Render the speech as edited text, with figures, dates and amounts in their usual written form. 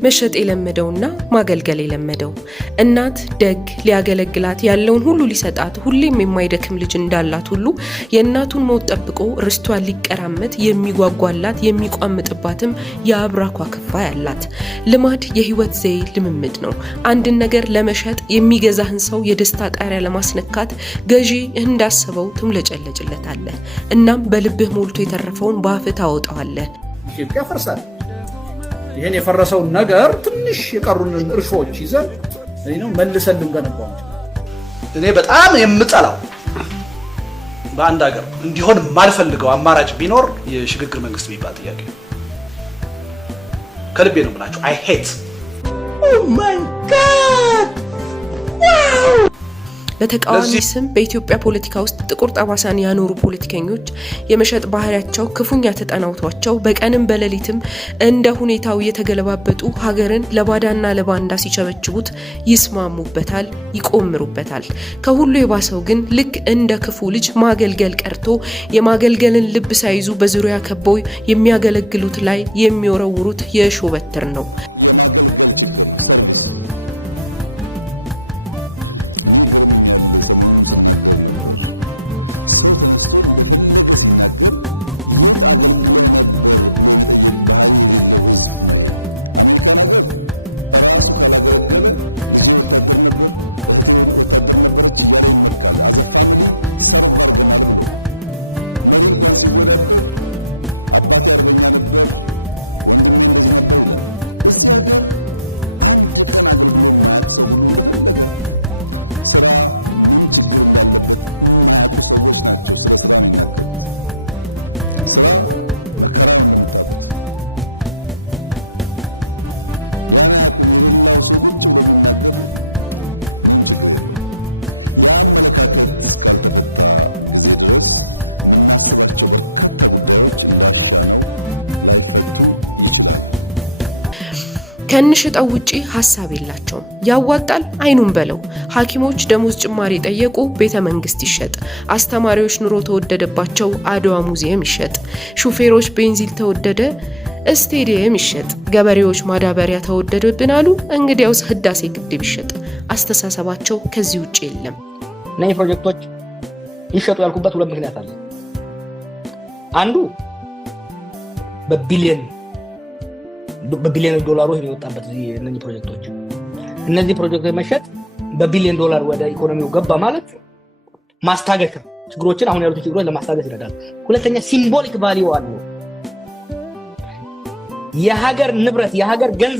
መሸጥ የለመደውና ማገልገል የለመደው እናት ደግ ሊያገለግላት ያለውን ሁሉ ሊሰጣት ሁሌም የማይደክም ልጅ እንዳላት ሁሉ የእናቱን ሞት ጠብቆ ርስቷን ሊቀራመት የሚጓጓላት የሚቋምጥባትም የአብራኳ ክፋይ አላት። ልማድ የህይወት ዘዬ ልምምድ ነው። አንድን ነገር ለመሸጥ የሚገዛህን ሰው የደስታ ጣሪያ ለማስነካት ገዢ እንዳሰበው ትምለጨለጭለታለህ። እናም በልብህ ሞልቶ የተረፈውን በአፍህ ታወጣዋለህ። ኢትዮጵያ ፈርሳል። ይሄን የፈረሰውን ነገር ትንሽ የቀሩንን እርሾች ይዘን መልሰን ልንገነባው። እኔ በጣም የምጠላው በአንድ ሀገር እንዲሆን የማልፈልገው አማራጭ ቢኖር የሽግግር መንግስት የሚባል ጥያቄ ከልቤ ነው የምላችሁ። አይ ሄት ኦ ማይ ጋድ በተቃዋሚ ስም በኢትዮጵያ ፖለቲካ ውስጥ ጥቁር ጠባሳን ያኖሩ ፖለቲከኞች የመሸጥ ባህሪያቸው ክፉኛ ተጠናውቷቸው በቀንም በሌሊትም እንደ ሁኔታው የተገለባበጡ ሀገርን ለባዳና ለባንዳ ሲቸበችቡት ይስማሙበታል፣ ይቆምሩበታል። ከሁሉ የባሰው ግን ልክ እንደ ክፉ ልጅ ማገልገል ቀርቶ የማገልገልን ልብ ሳይዙ በዙሪያ ከበው የሚያገለግሉት ላይ የሚወረውሩት የእሾህ በትር ነው። ከንሽጠው ውጪ ሐሳብ የላቸውም። ያዋጣል አይኑን በለው። ሐኪሞች ደሞዝ ጭማሪ ጠየቁ፣ ቤተ መንግስት ይሸጥ። አስተማሪዎች ኑሮ ተወደደባቸው፣ አድዋ ሙዚየም ይሸጥ። ሹፌሮች ቤንዚን ተወደደ፣ ስቴዲየም ይሸጥ። ገበሬዎች ማዳበሪያ ተወደደብን አሉ፣ እንግዲያውስ ህዳሴ ግድብ ይሸጥ። አስተሳሰባቸው ከዚህ ውጪ የለም። እነዚህ ፕሮጀክቶች ይሸጡ ያልኩበት ሁለት ምክንያት አለ። አንዱ በቢሊየን ዶላሮች የሚወጣበት እነዚህ ፕሮጀክቶች መሸጥ በቢሊየን ዶላር ወደ ኢኮኖሚው ገባ ማለት ማስታገሻ ችግሮችን አሁን ያሉት ችግሮች ለማስታገስ ይረዳል። ሁለተኛ ሲምቦሊክ ቫልዩ አለው። የሀገር ንብረት የሀገር ገንዘብ